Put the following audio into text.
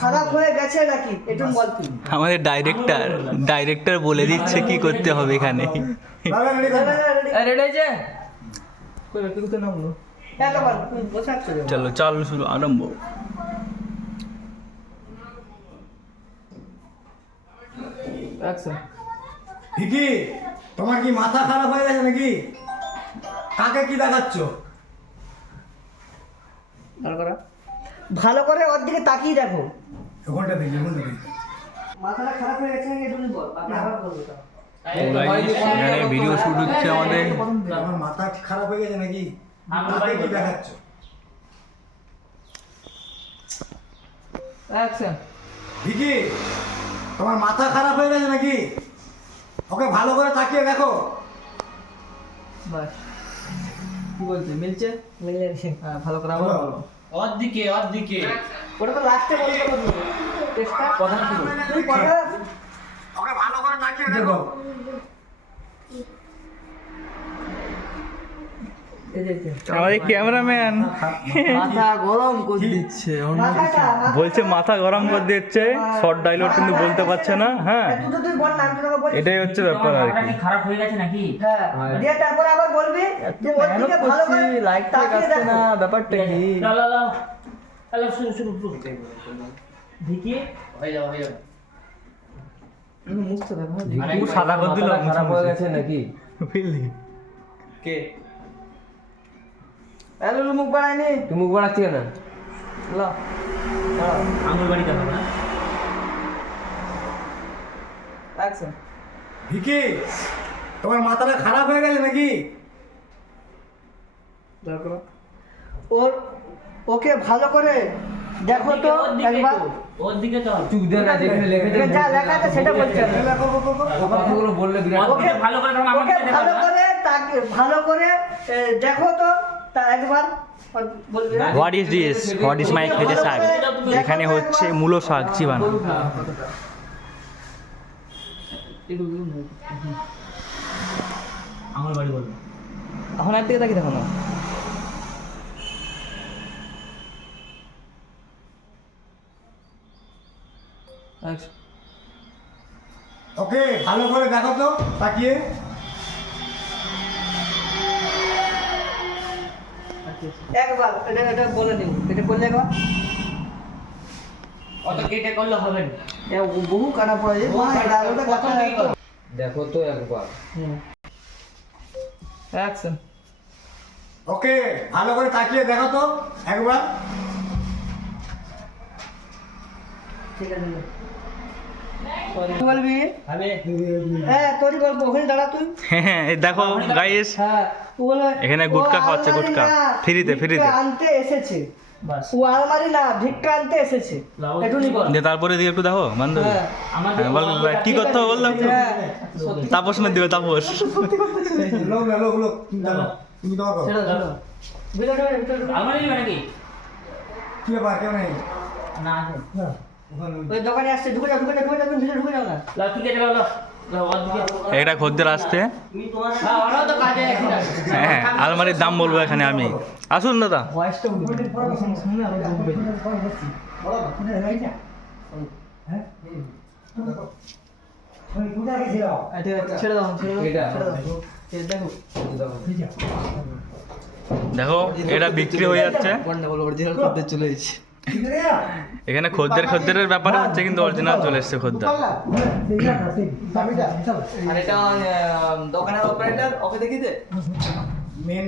খারাপ হয়ে গেছে নাকি একটু বল তুই। আমাদের ডাইরেক্টর বলে দিচ্ছে কি করতে হবে এখানে। রেডি আছে কই ব্যক্তি করতে নামলো এত বল তুই বসে আছিস রে। চলো চালু শুরু আরম্ভ। অ্যাকশন। ভিকি, তোমার কি মাথা খারাপ হয়ে গেছে নাকি? কাকে কি দেখাচ্ছ? ভালো করে ওর দিকে তাকিয়ে দেখো। ওখানটা দেখি, ওখানটা দেখি। মাথাটা খারাপ হয়ে গেছে নাকি একটু বল, আমি আবার বলবো তা। এখানে ভিডিও শুট হচ্ছে আমাদের। আমার মাথা খারাপ হয়ে গেছে নাকি? কাকে কি দেখাচ্ছ? অ্যাকশন। ভিকি, তোমার মাথা খারাপ হয়ে গেছে নাকি? ওকে ভালো করে তাকিয়ে দেখো। বাস কি বলছে মিলছে? মিলে গেছে। হ্যাঁ ভালো করে আবার বলো। ওর দিকে ওটা তো লাস্টে বলতে বলবো চেষ্টা কথা কি বল? তুই কথা ওকে ভালো করে তাকিয়ে দেখো। এই যে আমাদের ক্যামেরাম্যান মাথা গরম করে দিচ্ছে মাথাটা বলছে মাথা গরম করে দিচ্ছে, শর্ট ডায়লগ কিন্তু বলতে পারছে না। হ্যাঁ, তুই তো তুই বল নাম তো বল। এটাই হচ্ছে ব্যাপার আর কি। খারাপ হয়ে গেছে নাকি? হ্যাঁ দিয়ে তারপর আবার বলবি যে ওর দিকে ভালো করে লাইক তাকিয়ে আসছে না, দেখো। ব্যাপারটা কি? শুরু ভিকি হয়ে যাও মুখটা দেখো। পুরো সাদা করে দিল। খারাপ হয়ে গেছে নাকি? বুঝলি? কে এলো মুখ বাড়ায়নি তুই মুখ বাড়াচ্ছি কেন? লা আঙুল বাড়ি যাবে না? অ্যাকশন। ভিকি, তোমার মাথাটা খারাপ হয়ে গেছে নাকি? দেখো ওর ওকে ভালো করে দেখো তো একবার ওর দিকে তো চুপ দে না, যেখানে লেখেছে যা লেখা আছে সেটা বলছি আমি। দেখো, দেখো, দেখো। কথাগুলো বললে বিরাট ওকে ভালো করে তখন ওকে আমাকে ভালো করে তাকে ভালো করে দেখো তো তা একবার বলবি না? What is this? What is my খেতে শাক? এখানে হচ্ছে মূলো শাক চিবানো। আঙুল বাড়ি বলবে এখন আর দিকে তাকিয়ে দেখো না। Action. ওকে ভালো করে দেখো তো তাকিয়ে। একবার এটা বলে দিন এটা করলে একবার অত কেটে করলে হবে না বহু কাটা পড়ে যায় এটা আলোটা কথা দেখো তো একবার। অ্যাকশন। ওকে ভালো করে তাকিয়ে দেখো তো একবার। ঠিক আছে তুই বলবি আমি হ্যাঁ তোরই গল্প ওখানে দাঁড়া তুই হ্যাঁ, এই দেখো গাইস, হ্যাঁ ও বলে এখানে গুটকা ও খাওয়াচ্ছে, আলমারি গুটকা। না, ফ্রিতে, ফ্রিতে। ভিক্ষা আনতে এসেছে বাস ও আলমারি না ভিক্ষা আনতে এসেছে একটু নি বল যে তারপরে দিকে একটু দেখো বান্ধবী। হ্যাঁ আমাদের হ্যাঁ, বল কি করতে হবে বললাম তো। হ্যাঁ তাপস না দিবে তাপস। লোক লোক লোক তুমি দেখো, তুমি দেখো। ছেড়ে দাও ভিডিওটা আমার নিবে নাকি কি ব্যাপার কেউ নেই? না আছে ওখানে ওই দোকানে আসছে ঢুকে যাও তুমি ভিতরে ঢুকে যাও না লাও ঠিক আছে লাও লাও ওর দিকে এটা খদ্দের আসতে। হ্যাঁ ওরাও তো কাজে এখন হ্যাঁ, আলমারির দাম বলবো এখানে আমি। আসুন দাদা। ভয়েসটা উঠবে। শুনে আরো ঢুকবে। ছেড়ে দাও এটা। দেখো দেখো এটা বিক্রি হয়ে যাচ্ছে অরিজিনাল করতে চলে এসেছি। এখানে। খদ্দেরের ব্যাপারে হচ্ছে কিন্তু অরিজিনাল চলে এসছে খদ্দের। আর এটা দোকানের অপারেটর ওকে দেখিতে মেন